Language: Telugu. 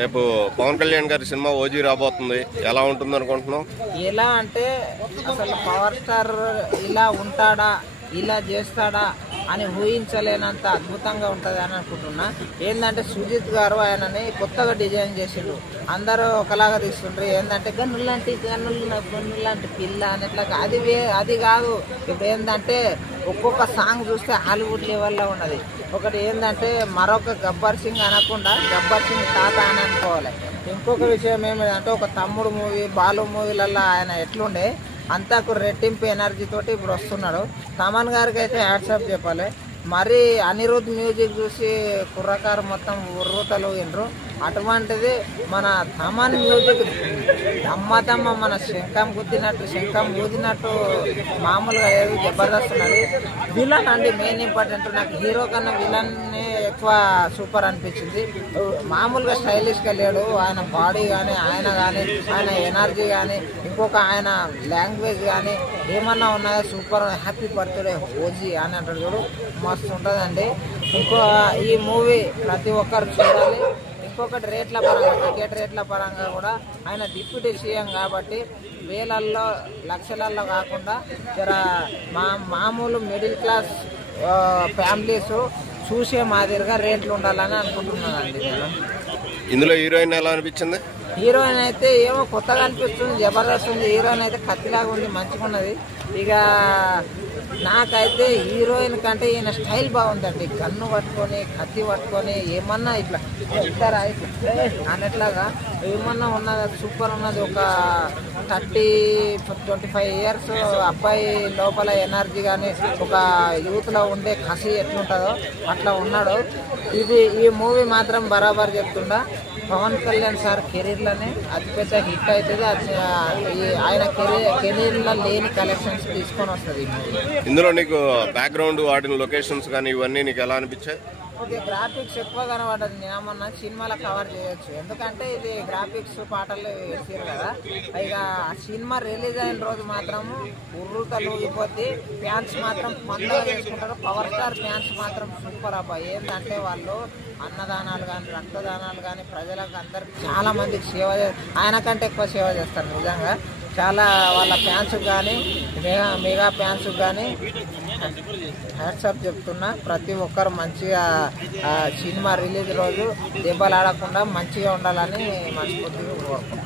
రేపు పవన్ కళ్యాణ్ గారి సినిమా ఓజీ రాబోతుంది, ఎలా ఉంటుంది అనుకుంటున్నాం? ఎలా అంటే అసలు పవర్ స్టార్ ఇలా ఉంటాడా, ఇలా చేస్తాడా అని ఊహించలేనంత అద్భుతంగా ఉంటుంది అని అనుకుంటున్నా. ఏంటంటే సుజిత్ గారు ఆయనని కొత్తగా డిజైన్ చేసిండు. అందరూ ఒకలాగా తీస్తుండ్రు. ఏంటంటే గన్నులాంటి పిల్ల అన్నట్లా అది కాదు. ఇప్పుడు ఏంటంటే ఒక్కొక్క సాంగ్ చూస్తే హాలీవుడ్ లెవెల్లో ఉన్నది. ఒకటి ఏంటంటే మరొక గబ్బర్ సింగ్ అనకుండా గబ్బర్ సింగ్ తాత అని అనుకోవాలి. ఇంకొక విషయం ఏమిటంటే ఒక తమ్ముడు మూవీ, బాలు మూవీలలో ఆయన ఎట్లుండే అంతకు రెట్టింపు ఎనర్జీ తోటి ఇప్పుడు వస్తున్నాడు. తమన్ గారికి అయితే హ్యాట్సాప్ చెప్పాలి. మరి అనిరుద్ మ్యూజిక్ చూసి కుర్రకారు మొత్తం ఉర్రూతలు వినరు. అటువంటిది మన తమన్ మ్యూజిక్ దమ్మ మన శంఖం గుద్దినట్టు, శంఖం ఊదినట్టు మామూలుగా ఏది జబర్దస్త్ ఉన్నది. విలన్ అండి మెయిన్ ఇంపార్టెంట్. నాకు హీరో కన్నా విలన్నే ఎక్కువ సూపర్ అనిపించింది. మామూలుగా స్టైలిష్గా లేడు. ఆయన బాడీ కానీ ఆయన ఎనర్జీ కానీ ఇంకొక ఆయన లాంగ్వేజ్ కానీ ఏమన్నా ఉన్నాయో సూపర్. హ్యాపీ బర్త్డే ఓజీ అని అంటాడు చూడు, మస్తు ఉంటుందండి. ఈ మూవీ ప్రతి ఒక్కరు చూడాలి. ఇంకొకటి రేట్ల పరంగా, టికెట్ రేట్ల పరంగా కూడా ఆయన డిప్యూటీ సీఎం కాబట్టి వేలల్లో లక్షలల్లో కాకుండా జర మామూలు మిడిల్ క్లాస్ ఫ్యామిలీస్ చూసే మాదిరిగా రేట్లు ఉండాలని అనుకుంటున్నానండి నేను. ఇందులో హీరోయిన్ ఎలా అనిపించింది? హీరోయిన్ అయితే ఏమో కొత్తగా అనిపిస్తుంది, జబర్దస్త్ ఉంది. హీరోయిన్ అయితే కత్తిలాగా ఉంది, మంచిగా ఉన్నది. ఇక నాకైతే హీరోయిన్ కంటే ఈయన స్టైల్ బాగుందండి. గన్ను పట్టుకొని కత్తి పట్టుకొని ఏమన్నా ఇట్లా ఇద్దరు అన్నట్లాగా ఏమన్నా ఉన్నది, సూపర్ ఉన్నది. ఒక 30-25 ఇయర్స్ అబ్బాయి లోపల ఎనర్జీ కానీ ఒక యూత్లో ఉండే కసి ఎట్లుంటుందో అట్లా ఉన్నాడు. ఈ మూవీ మాత్రం బరాబర్ చెప్తుండా పవన్ కళ్యాణ్ సార్ కెరీర్లోనే అతిపెద్ద హిట్ అవుతుంది. ఆయన కెరీర్లో లేని కలెక్షన్స్ తీసుకొని వస్తుంది. ఇందులో నీకు బ్యాక్గ్రౌండ్ వాడిన లొకేషన్స్ కానీ ఇవన్నీ నీకు ఎలా అనిపించాయి? ఓకే, గ్రాఫిక్స్ ఎక్కువ కనబడ్డది. నేమన్నా సినిమాలో కవర్ చేయొచ్చు, ఎందుకంటే ఇది గ్రాఫిక్స్ పాటలు వేసారు కదా. ఇక సినిమా రిలీజ్ అయిన రోజు మాత్రం ఉర్రూతలు ఊగిపోద్ది. ఫ్యాన్స్ మాత్రం పండుగ చేసుకుంటారు. పవర్ స్టార్ ఫ్యాన్స్ మాత్రం సూపర్ అబ్బాయి. ఏంటంటే వాళ్ళు అన్నదానాలు కానీ రక్తదానాలు కానీ ప్రజలకు అందరికి చాలా మందికి సేవ ఆయన కంటే ఎక్కువ సేవ చేస్తారు నిజంగా. చాలా వాళ్ళ ఫ్యాన్స్ కానీ మెగా ఫ్యాన్స్ కానీ హ్యాట్సాప్ చెప్తున్నా. ప్రతి ఒక్కరు మంచిగా సినిమా రిలీజ్ రోజు దెబ్బలు ఆడకుండా మంచిగా ఉండాలని మనస్ఫూర్తిగా కోరుకుంటున్నాను.